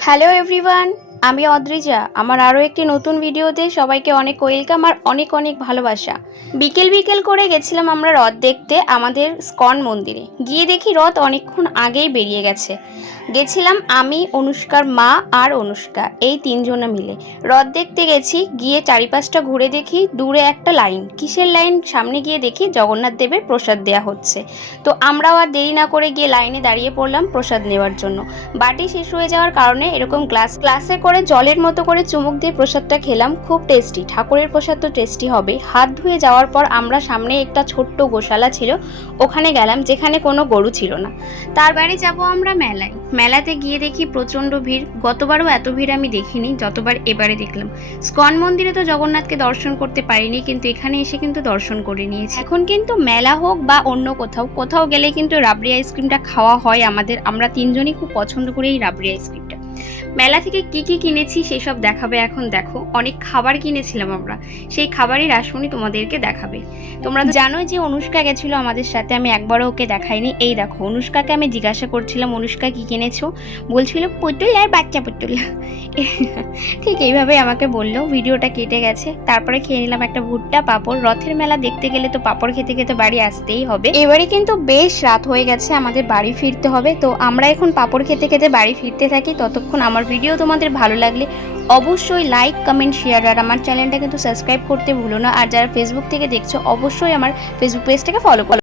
Hello everyone আমি অদ্রিজা, আমার আরও একটি নতুন ভিডিওতে সবাইকে অনেক ওয়েলকাম আর অনেক অনেক ভালোবাসা। বিকেল বিকেল করে গেছিলাম আমরা রথ দেখতে আমাদের স্কন মন্দিরে। গিয়ে দেখি রথ অনেকক্ষণ আগেই বেরিয়ে গেছে। গেছিলাম আমি অনুষ্কার মা আর অনুষ্কা, এই তিনজনে মিলে। রথ দেখতে গেছি, গিয়ে চারিপাশটা ঘুরে দেখি, দূরে একটা লাইন। কিসের লাইন? সামনে গিয়ে দেখি জগন্নাথ দেবের প্রসাদ দেওয়া হচ্ছে। তো আমরাও আর দেরি না করে গিয়ে লাইনে দাঁড়িয়ে পড়লাম প্রসাদ নেওয়ার জন্য। বাটি শেষ হয়ে যাওয়ার কারণে এরকম গ্লাস গ্লাসে করে জলের মতো করে চুমুক দিয়ে প্রসাদটা খেলাম, খুব টেস্টি ঠাকুরের প্রসাদ তো টেস্টি হবে। হাত ধুয়ে যাওয়ার পর আমরা সামনে একটা ছোট্ট গোশালা ছিল, ওখানে গেলাম, যেখানে কোনো গরু ছিল না। তার বাইরে যাব আমরা মেলায়। মেলাতে গিয়ে দেখি প্রচণ্ড ভিড়। গতবারও এত ভিড় আমি দেখিনি, যতবার এবারে দেখলাম। স্কন মন্দিরে তো জগন্নাথকে দর্শন করতে পারিনি, কিন্তু এখানে এসে কিন্তু দর্শন করে নিয়েছি। এখন কিন্তু মেলা হোক বা অন্য কোথাও কোথাও গেলে কিন্তু রাবড়ি আইসক্রিমটা খাওয়া হয় আমাদের। আমরা তিনজনই খুব পছন্দ করি এই রাবড়ি আইসক্রিমটা মেলা থেকে কি কি কিনেছি সেসব দেখাবে এখন দেখো। অনেক খাবার কিনেছিলাম আমরা। সেই খাবারই রাসমণি তোমাদেরকে দেখাবে। তোমরা তো জানোই যে অনুষ্কা গেছিল আমাদের সাথে, আমি একবারও ওকে দেখাইনি। এই দেখো, অনুষ্কাকে আমি জিজ্ঞাসা করছিলাম, অনুষ্কা কি কিনেছো? বলছিল পুতুল আর বাচ্চা পুতুল ঠিক এইভাবেই আমাকে বলল, ভিডিওটা কেটে গেছে। তারপরে খেয়ে নিলাম একটা ভুট্টা, পাঁপড়। রথের মেলা দেখতে গেলে তো পাঁপড় খেতে খেতে বাড়ি আসতেই হবে। এবারে কিন্তু বেশ রাত হয়ে গেছে, আমাদের বাড়ি ফিরতে হবে। তো আমরা এখন পাঁপড় খেতে খেতে বাড়ি ফিরতে থাকি, ততক্ষণ আমার ভিডিও তোমাদের ভালো লাগলে অবশ্যই লাইক কমেন্ট শেয়ার আর আমার চ্যানেলটা কিন্তু সাবস্ক্রাইব করতে ভুলো না। আর যারা ফেসবুক থেকে দেখছ, অবশ্যই আমার ফেসবুক পেজটাকে ফলো করো।